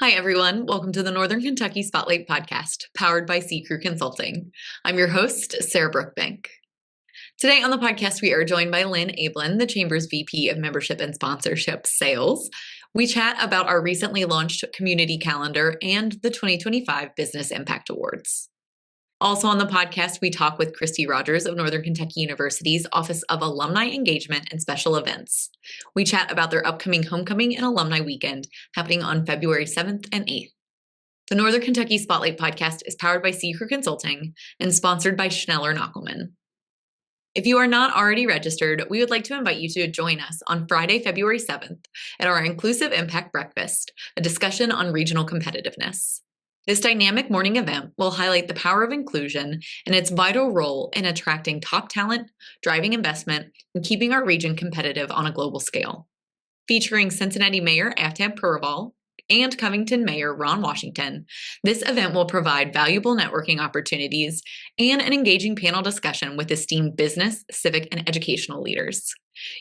Hi, everyone. Welcome to the Northern Kentucky Spotlight Podcast, powered by C Crew Consulting. I'm your host, Sarah Brookbank. Today on the podcast, we are joined by Lynn Ablin, the Chamber's VP of Membership and Sponsorship Sales. We chat about our recently launched community calendar and the 2025 Business Impact Awards. Also on the podcast, we talk with Christy Rogers of Northern Kentucky University's Office of Alumni Engagement and Special Events. We chat about their upcoming Homecoming and Alumni Weekend happening on February 7th and 8th. The Northern Kentucky Spotlight Podcast is powered by C Crew Consulting and sponsored by Schneller Knockelman. If you are not already registered, we would like to invite you to join us on Friday, February 7th at our Inclusive Impact Breakfast, a discussion on regional competitiveness. This dynamic morning event will highlight the power of inclusion and its vital role in attracting top talent, driving investment, and keeping our region competitive on a global scale. Featuring Cincinnati Mayor Aftab Purval and Covington Mayor Ron Washington, this event will provide valuable networking opportunities and an engaging panel discussion with esteemed business, civic, and educational leaders.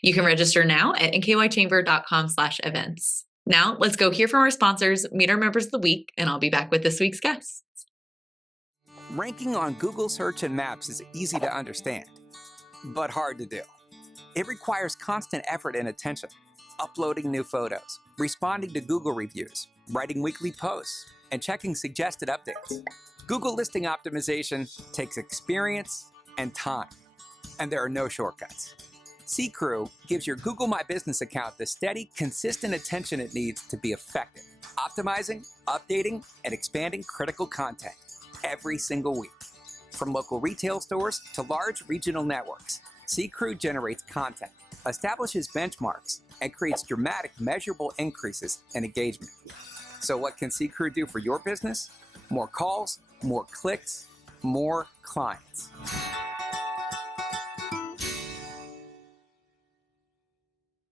You can register now at nkychamber.com/events. Now, let's go hear from our sponsors, meet our members of the week, and I'll be back with this week's guests. Ranking on Google Search and Maps is easy to understand, but hard to do. It requires constant effort and attention, uploading new photos, responding to Google reviews, writing weekly posts, and checking suggested updates. Google listing optimization takes experience and time, and there are no shortcuts. C Crew gives your Google My Business account the steady, consistent attention it needs to be effective, optimizing, updating, and expanding critical content every single week. From local retail stores to large regional networks, C Crew generates content, establishes benchmarks, and creates dramatic, measurable increases in engagement. So what can C Crew do for your business? More calls, more clicks, more clients.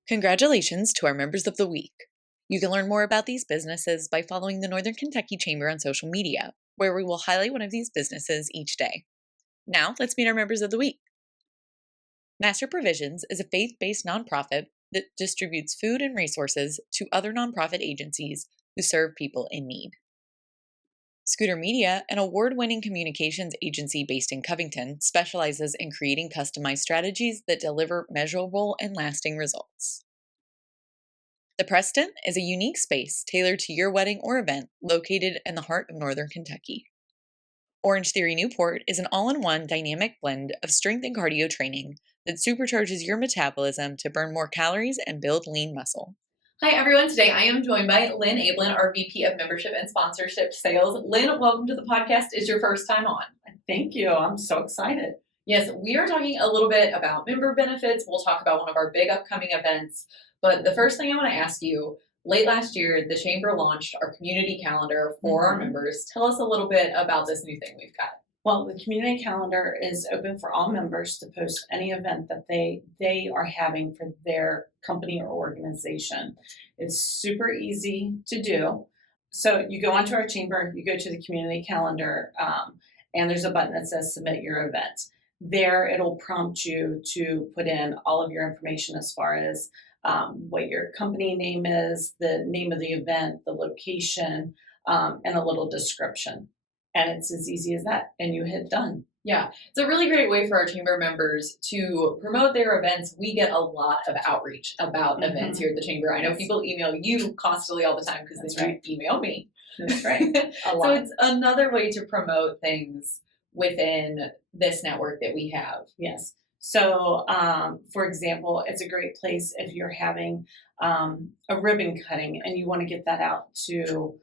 Congratulations to our members of the week. You can learn more about these businesses by following the Northern Kentucky Chamber on social media, where we will highlight one of these businesses each day. Now, let's meet our members of the week. Master Provisions is a faith-based nonprofit that distributes food and resources to other nonprofit agencies who serve people in need. Scooter Media, an award-winning communications agency based in Covington, specializes in creating customized strategies that deliver measurable and lasting results. The Preston is a unique space tailored to your wedding or event located in the heart of Northern Kentucky. Orange Theory Newport is an all-in-one dynamic blend of strength and cardio training that supercharges your metabolism to burn more calories and build lean muscle. Hi, everyone. Today I am joined by Lynn Ablin, our VP of Membership and Sponsorship Sales. Lynn, welcome to the podcast. It's your first time on. Thank you. I'm so excited. Yes, we are talking a little bit about member benefits. We'll talk about one of our big upcoming events. But the first thing I want to ask you, late last year, the Chamber launched our community calendar for our members. Tell us a little bit about this new thing we've got. Well, the community calendar is open for all members to post any event that they are having for their company or organization. It's super easy to do. So you go onto our chamber, you go to the community calendar, and there's a button that says submit your event. There, it'll prompt you to put in all of your information as far as what your company name is, the name of the event, the location, and a little description. And it's as easy as that, and you hit done. Yeah, it's a really great way for our chamber members to promote their events. We get a lot of outreach about events here at the chamber. I know people email you constantly all the time because they email me. That's right. So it's another way to promote things within this network that we have. Yes. So, for example, it's a great place if you're having a ribbon cutting and you want to get that out to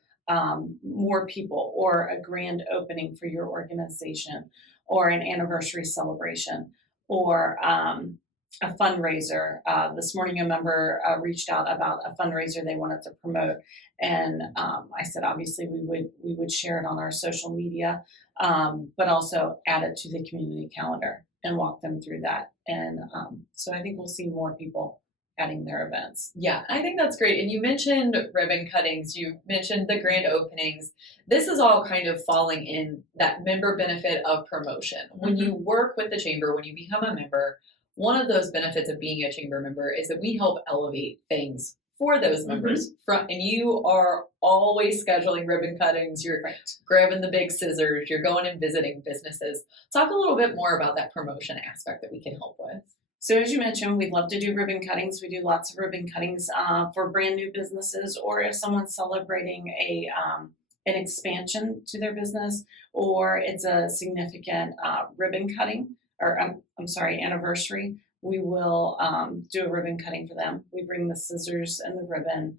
more people, or a grand opening for your organization, or an anniversary celebration, or a fundraiser. This morning a member reached out about a fundraiser they wanted to promote, and I said obviously we would share it on our social media, but also add it to the community calendar and walk them through that. And so I think we'll see more people adding their events. Yeah, I think that's great. And you mentioned ribbon cuttings, you mentioned the grand openings. This is all kind of falling in that member benefit of promotion. When you work with the chamber, when you become a member, one of those benefits of being a chamber member is that we help elevate things for those members. And you are always scheduling ribbon cuttings. You're grabbing the big scissors. You're going and visiting businesses. Talk a little bit more about that promotion aspect that we can help with. So as you mentioned, we'd love to do ribbon cuttings. We do lots of ribbon cuttings for brand new businesses, or if someone's celebrating an expansion to their business, or it's a significant ribbon cutting, or anniversary. We will do a ribbon cutting for them. We bring the scissors and the ribbon,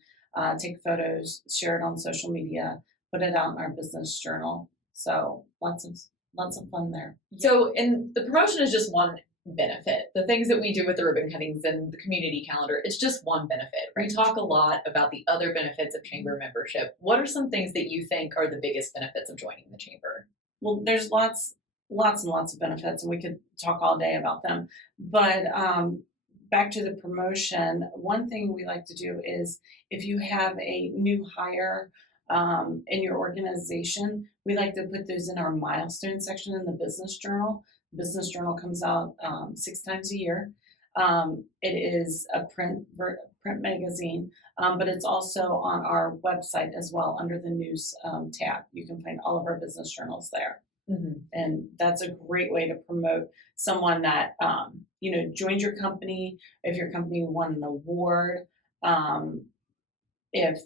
take photos, share it on social media, put it out in our business journal. So lots of fun there. So, and the promotion is just one benefit. The things that we do with the ribbon cuttings and the community calendar, it's just one benefit. We talk a lot about the other benefits of chamber membership. What are some things that you think are the biggest benefits of joining the chamber? Well, there's lots and lots of benefits, and we could talk all day about them. But back to the promotion, one thing we like to do is if you have a new hire in your organization, we like to put those in our milestone section in the business journal. The business journal comes out 6 times a year. It is a print magazine, but it's also on our website as well under the news tab. You can find all of our business journals there. And that's a great way to promote someone that joined your company. If your company won an award, if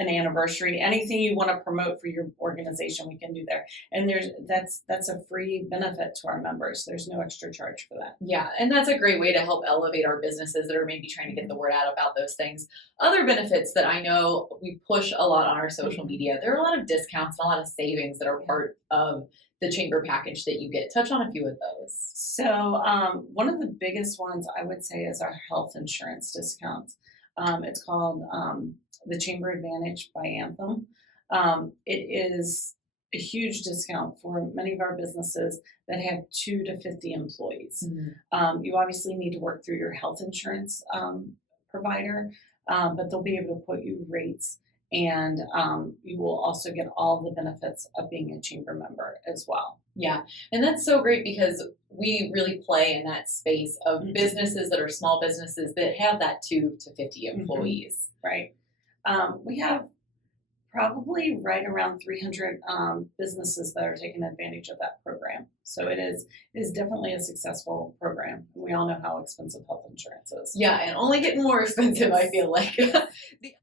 an anniversary, anything you want to promote for your organization, we can do there. And that's a free benefit to our members. There's no extra charge for that. Yeah, and that's a great way to help elevate our businesses that are maybe trying to get the word out about those things. Other benefits that I know we push a lot on our social media, there are a lot of discounts and a lot of savings that are part of the chamber package that you get. Touch on a few of those. So one of the biggest ones I would say is our health insurance discounts. It's called the Chamber Advantage by Anthem. It is a huge discount for many of our businesses that have 2 to 50 employees. You obviously need to work through your health insurance provider, but they'll be able to quote you rates, and you will also get all the benefits of being a chamber member as well. Yeah, and that's so great because we really play in that space of businesses that are small businesses that have that 2 to 50 employees. Right. We have probably right around 300 businesses that are taking advantage of that program. So it is definitely a successful program. We all know how expensive health insurance is. Yeah, and only getting more expensive, I feel like.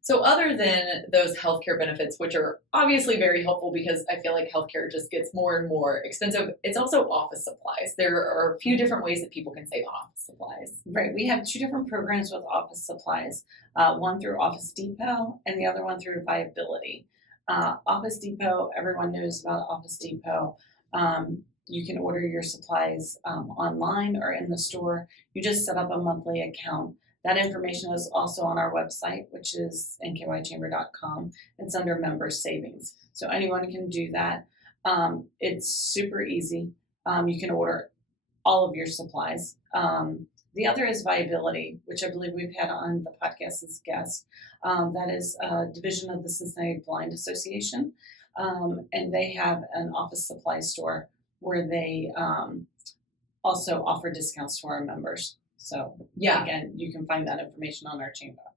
So other than those healthcare benefits, which are obviously very helpful because I feel like healthcare just gets more and more expensive, it's also office supplies. There are a few different ways that people can save on office supplies. Right. We have 2 different programs with office supplies, one through Office Depot and the other one through Viability. Office Depot, everyone knows about Office Depot. You can order your supplies online or in the store. You just set up a monthly account. That information is also on our website, which is nkychamber.com. It's under member savings. So anyone can do that. It's super easy. You can order all of your supplies. The other is Viability, which I believe we've had on the podcast as a guest. That is a division of the Cincinnati Blind Association. And they have an office supply store where they also offer discounts to our members. So yeah, again, you can find that information on our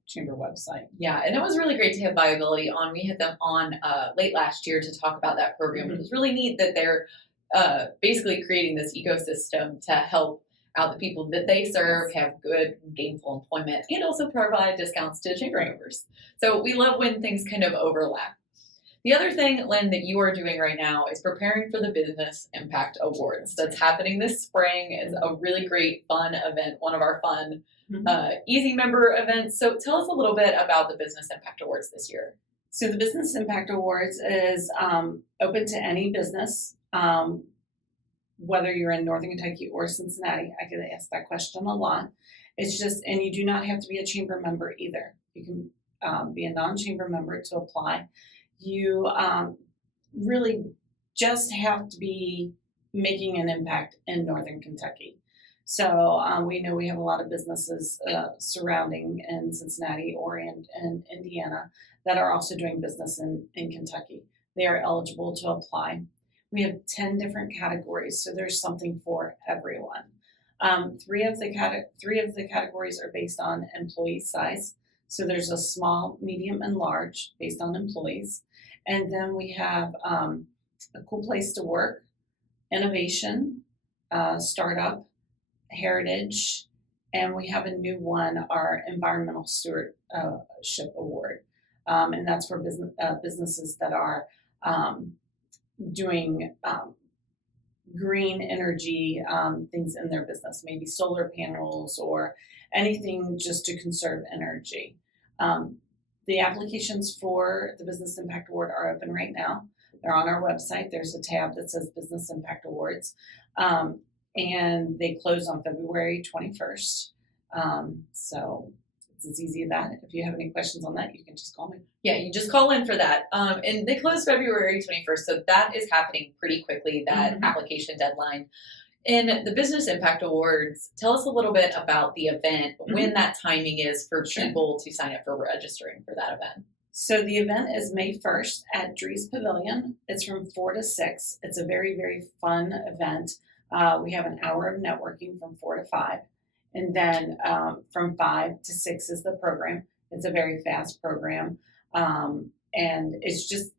chamber website. Yeah, and it was really great to have Viability on. We had them on late last year to talk about that program. It was really neat that they're basically creating this ecosystem to help out the people that they serve, have good gainful employment, and also provide discounts to chamber members. So we love when things kind of overlap. The other thing, Lynn, that you are doing right now is preparing for the Business Impact Awards. That's happening this spring. It's a really great, fun event, one of our fun, easy member events. So tell us a little bit about the Business Impact Awards this year. So the Business Impact Awards is open to any business, whether you're in Northern Kentucky or Cincinnati. I get asked that question a lot. It's just, and you do not have to be a chamber member either. You can be a non-chamber member to apply. You really just have to be making an impact in Northern Kentucky. So we know we have a lot of businesses surrounding in Cincinnati or in Indiana that are also doing business in Kentucky. They are eligible to apply. We have 10 different categories, so there's something for everyone. Three of the categories are based on employee size. So there's a small, medium, and large based on employees. And then we have a cool place to work, innovation, startup, heritage, and we have a new one, our environmental stewardship award, and that's for businesses that are doing green energy things in their business, maybe solar panels or anything just to conserve energy. The applications for the Business Impact Award are open right now. They're on our website. There's a tab that says Business Impact Awards. And they close on February 21st. So it's as easy as that. If you have any questions on that, you can just call me. Yeah, you just call in for that. And they close February 21st, so that is happening pretty quickly, that application deadline. In the Business Impact Awards, tell us a little bit about the event, when that timing is for people to sign up for registering for that event. So the event is May 1st at Dries Pavilion. It's from 4 to 6. It's a very, very fun event. We have an hour of networking from 4 to 5. And then from 5 to 6 is the program. It's a very fast program. And it's just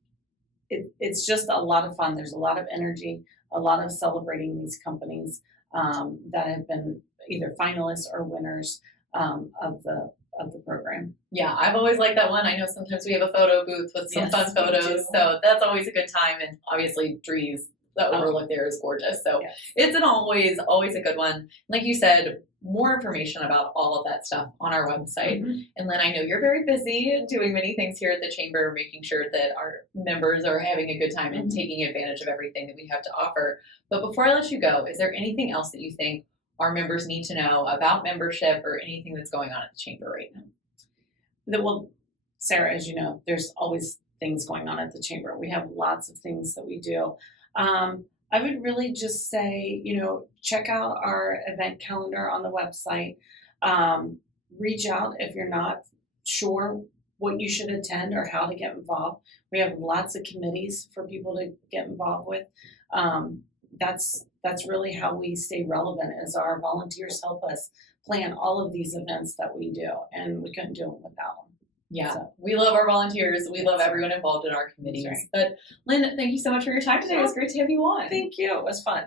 a lot of fun. There's a lot of energy, a lot of celebrating these companies that have been either finalists or winners of the program. Yeah, I've always liked that one. I know sometimes we have a photo booth with some fun photos, so that's always a good time. And obviously, Dries, the overlook there is gorgeous. So it's always a good one. Like you said, more information about all of that stuff on our website. And Lynn, I know you're very busy doing many things here at the Chamber, making sure that our members are having a good time and taking advantage of everything that we have to offer. But before I let you go, is there anything else that you think our members need to know about membership or anything that's going on at the Chamber right now? Well, Sarah, as you know, there's always things going on at the Chamber. We have lots of things that we do. I would really just say, check out our event calendar on the website. Reach out if you're not sure what you should attend or how to get involved. We have lots of committees for people to get involved with. That's really how we stay relevant, as our volunteers help us plan all of these events that we do, and we couldn't do them without them. Yeah, we love our volunteers. We love everyone involved in our committees. Right. But Lynn, thank you so much for your time today. It was great to have you on. Thank you. It was fun.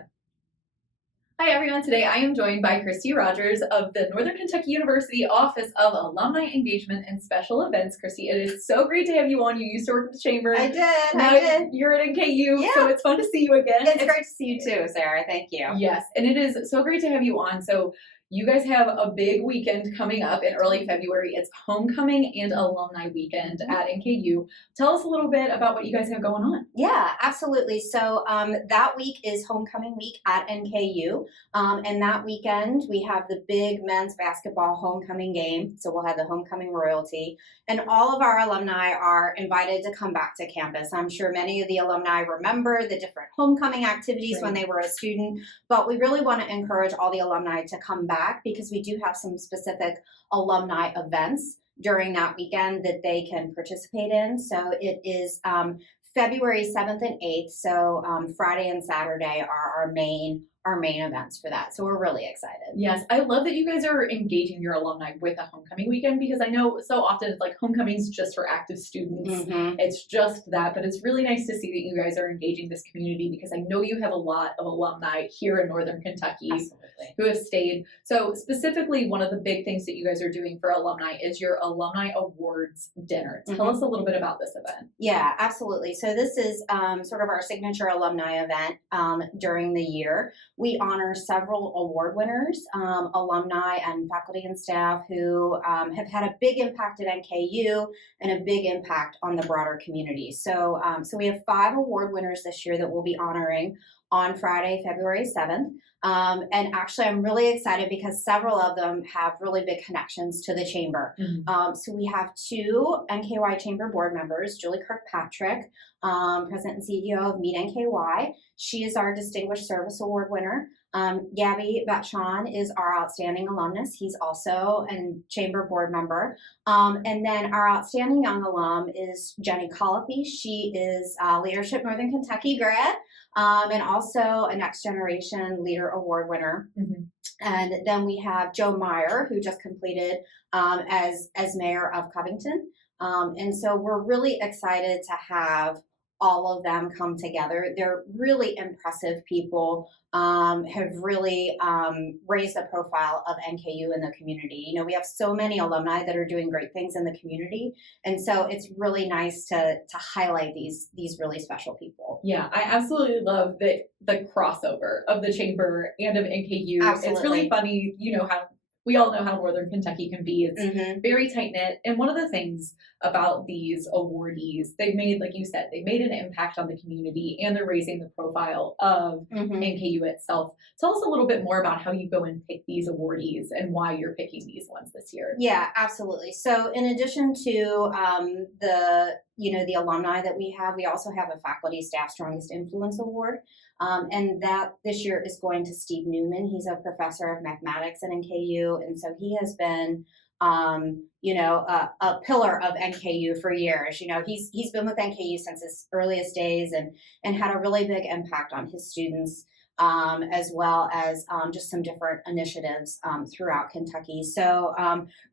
Hi, everyone. Today I am joined by Christy Rogers of the Northern Kentucky University Office of Alumni Engagement and Special Events. Christy, it is so great to have you on. You used to work at the Chamber. I did. You're at NKU, so it's fun to see you again. It's great to see you too, Sarah. Thank you. Yes, and it is so great to have you on. So you guys have a big weekend coming up in early February. It's Homecoming and Alumni Weekend at NKU. Tell us a little bit about what you guys have going on. Yeah, absolutely. So that week is Homecoming Week at NKU. And that weekend, we have the big men's basketball homecoming game. So we'll have the homecoming royalty. And all of our alumni are invited to come back to campus. I'm sure many of the alumni remember the different homecoming activities when they were a student. But we really want to encourage all the alumni to come back, because we do have some specific alumni events during that weekend that they can participate in. So it is February 7th and 8th. So Friday and Saturday are our main events for that. So we're really excited. Yes, I love that you guys are engaging your alumni with a homecoming weekend, because I know so often it's like homecoming's just for active students. It's just that, but it's really nice to see that you guys are engaging this community, because I know you have a lot of alumni here in Northern Kentucky who have stayed. So specifically, one of the big things that you guys are doing for alumni is your Alumni Awards Dinner. Tell us a little bit about this event. Yeah, absolutely. So this is sort of our signature alumni event during the year. We honor several award winners, alumni and faculty and staff who have had a big impact at NKU and a big impact on the broader community. So, so we have 5 award winners this year that we'll be honoring on Friday, February 7th. And actually, I'm really excited because several of them have really big connections to the Chamber. So we have 2 NKY Chamber board members, Julie Kirkpatrick, President and CEO of Meet NKY. She is our Distinguished Service Award winner. Gabby Batchan is our outstanding alumnus. He's also a chamber board member. And then our outstanding young alum is Jenny Colopy. She is a Leadership Northern Kentucky grad, and also a Next Generation Leader Award winner. Mm-hmm. And then we have Joe Meyer, who just completed as mayor of Covington. And so we're really excited to have all of them come together. They're really impressive people, have really raised the profile of NKU in the community. You know, we have so many alumni that are doing great things in the community. And so it's really nice to highlight these really special people. Yeah, I absolutely love the crossover of the chamber and of NKU. Absolutely. It's really funny, you know, how we all know how Northern Kentucky can be. It's very tight-knit. And one of the things about these awardees, they've made, like you said, they've made an impact on the community and they're raising the profile of NKU itself. Tell us a little bit more about how you go and pick these awardees and why you're picking these ones this year. Yeah, absolutely. So in addition to the alumni that we have, we also have a Faculty Staff Strongest Influence Award. And that this year is going to Steve Newman. He's a professor of mathematics at NKU. And so he has been, a pillar of NKU for years. You know, he's been with NKU since his earliest days and had a really big impact on his students, as well as just some different initiatives throughout Kentucky. So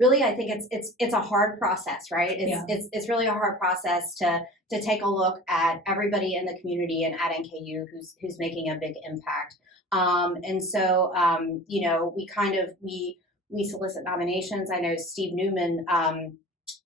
really, I think it's a hard process, right? It's really a hard process to take a look at everybody in the community and at NKU who's making a big impact. And so we solicit nominations. I know Steve Newman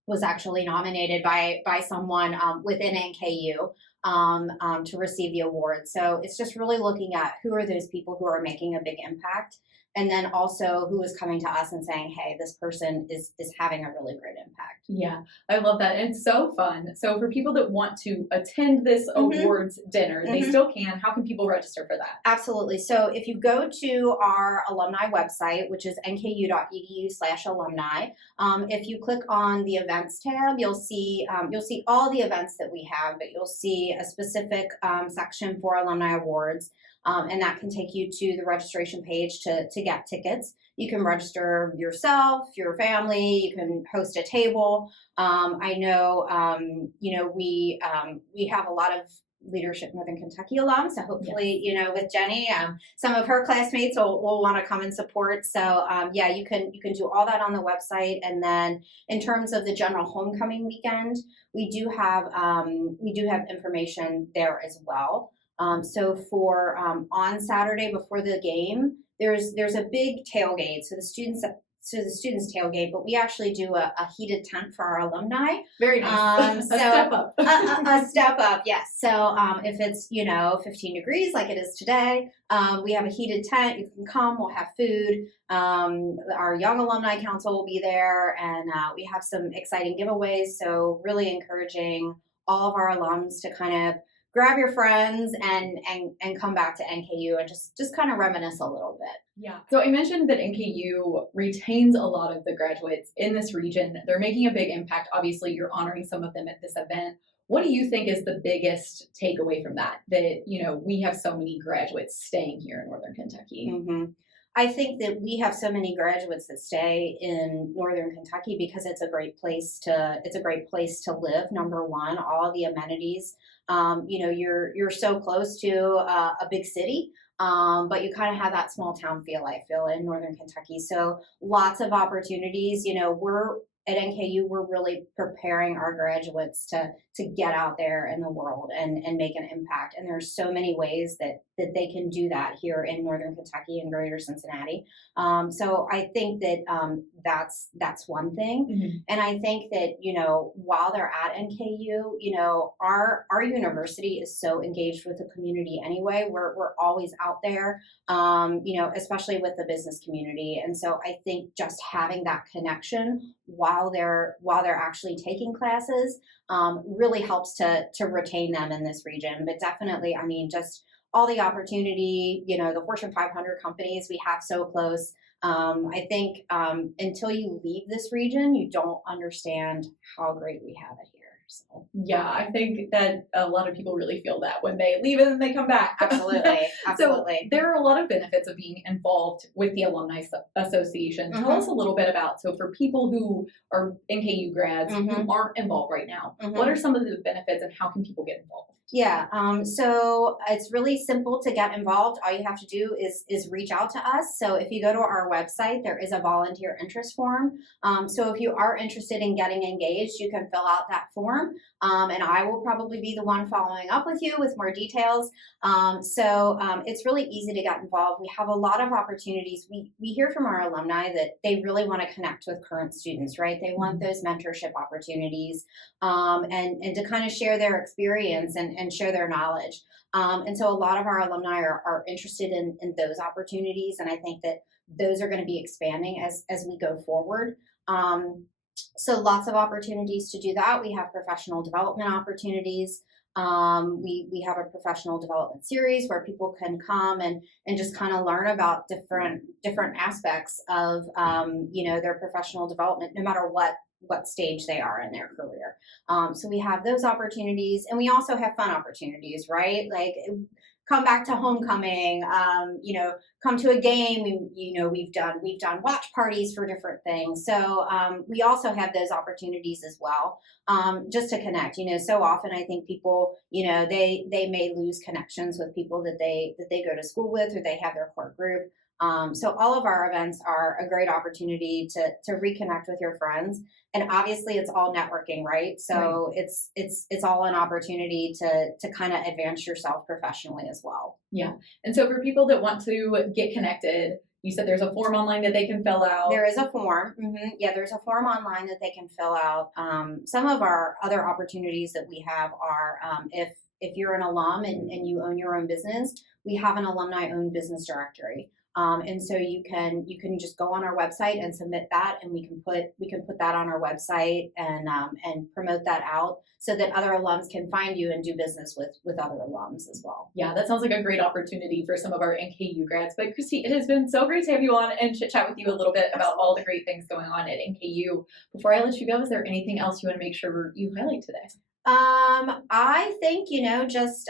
was actually nominated by someone within NKU. To receive the award. So it's just really looking at who are those people who are making a big impact, and then also who is coming to us and saying, hey, this person is having a really great impact. Yeah, I love that. And it's so fun. So for people that want to attend this awards dinner, they still can. How can people register for that? Absolutely. So if you go to our alumni website, which is nku.edu/alumni, if you click on the events tab, you'll see all the events that we have, but you'll see a specific section for alumni awards. And that can take you to the registration page to get tickets. You can register yourself, your family. You can host a table. I know, we have a lot of Leadership Northern Kentucky alums. So hopefully, with Jenny, some of her classmates will want to come and support. So you can do all that on the website. And then in terms of the general homecoming weekend, we do have information there as well. So for on Saturday before the game, there's a big tailgate. So the students tailgate, but we actually do a heated tent for our alumni. Very nice. So a step up. a step up, yes. So if it's 15 degrees like it is today, we have a heated tent. You can come. We'll have food. Our Young Alumni Council will be there, and we have some exciting giveaways. So really encouraging all of our alums to kind of grab your friends and come back to NKU and just kind of reminisce a little bit. Yeah. So I mentioned that NKU retains a lot of the graduates in this region. They're making a big impact. Obviously, you're honoring some of them at this event. What do you think is the biggest takeaway from that we have so many graduates staying here in Northern Kentucky? Mm-hmm. I think that we have so many graduates that stay in Northern Kentucky because it's a great place to live. Number one, all the amenities. You're so close to a big city, but you kind of have that small town feel, I feel, in Northern Kentucky. So lots of opportunities. We're at NKU, we're really preparing our graduates to get out there in the world and make an impact. And there's so many ways that they can do that here in Northern Kentucky and Greater Cincinnati. So I think that that's one thing. Mm-hmm. And I think that, while they're at NKU, our university is so engaged with the community anyway. We're always out there, especially with the business community. And so I think just having that connection while they're actually taking classes really helps to retain them in this region. But definitely, just all the opportunity, the Fortune 500 companies we have so close. I think until you leave this region, you don't understand how great we have it here. So. Yeah, I think that a lot of people really feel that when they leave and then they come back. Absolutely. So there are a lot of benefits of being involved with the Alumni Association. Tell us a little bit about, so for people who are NKU grads who aren't involved right now, what are some of the benefits and how can people get involved? Yeah, so it's really simple to get involved. All you have to do is reach out to us. So if you go to our website, there is a volunteer interest form. So if you are interested in getting engaged, you can fill out that form, and I will probably be the one following up with you with more details. So it's really easy to get involved. We have a lot of opportunities. We hear from our alumni that they really want to connect with current students, right? They want those mentorship opportunities, and to kind of share their experience and share their knowledge. And so a lot of our alumni are interested in those opportunities. And I think that those are going to be expanding as we go forward. So lots of opportunities to do that. We have professional development opportunities. We have a professional development series where people can come and just kind of learn about different aspects of, their professional development, no matter what stage they are in their career. So we have those opportunities, and we also have fun opportunities, right? Like come back to homecoming, come to a game. We've done watch parties for different things. So we also have those opportunities as well, just to connect. So often I think people, they may lose connections with people that they go to school with, or they have their core group. So all of our events are a great opportunity to reconnect with your friends. And obviously it's all networking, right? So right. It's all an opportunity to kind of advance yourself professionally as well. Yeah. And so for people that want to get connected, you said there's a form online that they can fill out. There is a form. Yeah, there's a form online that they can fill out. Some of our other opportunities that we have are if you're an alum and you own your own business, we have an alumni-owned business directory. And so you can just go on our website and submit that, and we can put that on our website and promote that out so that other alums can find you and do business with other alums as well. Yeah, that sounds like a great opportunity for some of our NKU grads. But Christy, it has been so great to have you on and chit chat with you a little bit about all the great things going on at NKU. Before I let you go, is there anything else you want to make sure you highlight today? I think, just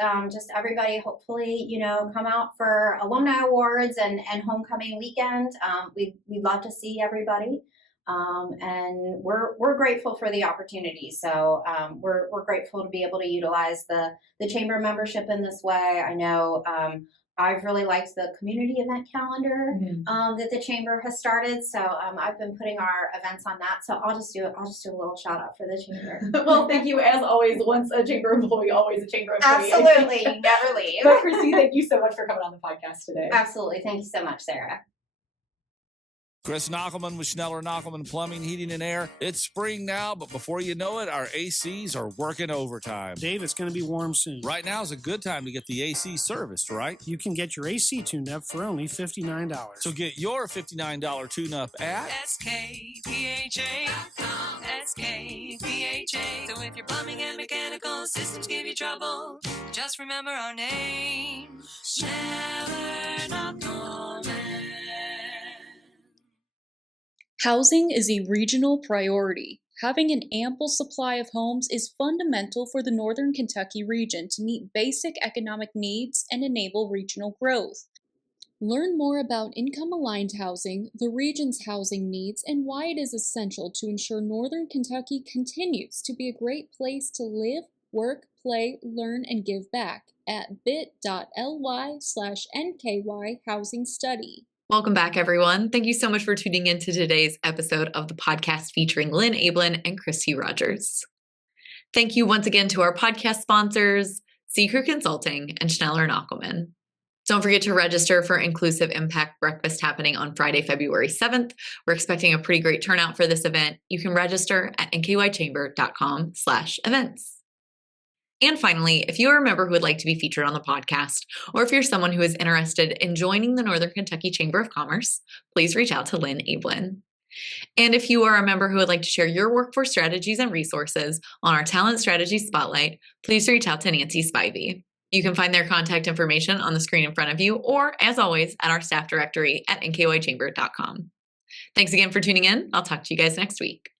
everybody hopefully, come out for alumni awards and homecoming weekend. We'd love to see everybody. And we're grateful for the opportunity. So, we're grateful to be able to utilize the chamber membership in this way. I know, I've really liked the community event calendar that the chamber has started. So I've been putting our events on that. So I'll just do a little shout out for the chamber. Well, thank you as always. Once a chamber employee, always a chamber employee. Absolutely, never leave. But Christy, thank you so much for coming on the podcast today. Absolutely, thank you so much, Sarah. Chris Knockelman with Schneller Knockelman Plumbing, Heating, and Air. It's spring now, but before you know it, our ACs are working overtime. Dave, it's going to be warm soon. Right now is a good time to get the AC serviced, right? You can get your AC tuned up for only $59. So get your $59 tune-up at SKPHA.com. SKPHA. So if your plumbing and mechanical systems give you trouble, just remember our name, Schneller Knockelman. Housing is a regional priority. Having an ample supply of homes is fundamental for the Northern Kentucky region to meet basic economic needs and enable regional growth. Learn more about income-aligned housing, the region's housing needs, and why it is essential to ensure Northern Kentucky continues to be a great place to live, work, play, learn, and give back at bit.ly/NKY Housing Study. Welcome back, everyone. Thank you so much for tuning in to today's episode of the podcast featuring Lynn Ablin and Christy Rogers. Thank you once again to our podcast sponsors, C. Crew Consulting and Schneller Knockelman. Don't forget to register for Inclusive Impact Breakfast happening on Friday, February 7th. We're expecting a pretty great turnout for this event. You can register at nkychamber.com/events. And finally, if you are a member who would like to be featured on the podcast, or if you're someone who is interested in joining the Northern Kentucky Chamber of Commerce, please reach out to Lynn Ablin. And if you are a member who would like to share your workforce strategies and resources on our Talent Strategy Spotlight, please reach out to Nancy Spivey. You can find their contact information on the screen in front of you, or as always, at our staff directory at nkychamber.com. Thanks again for tuning in. I'll talk to you guys next week.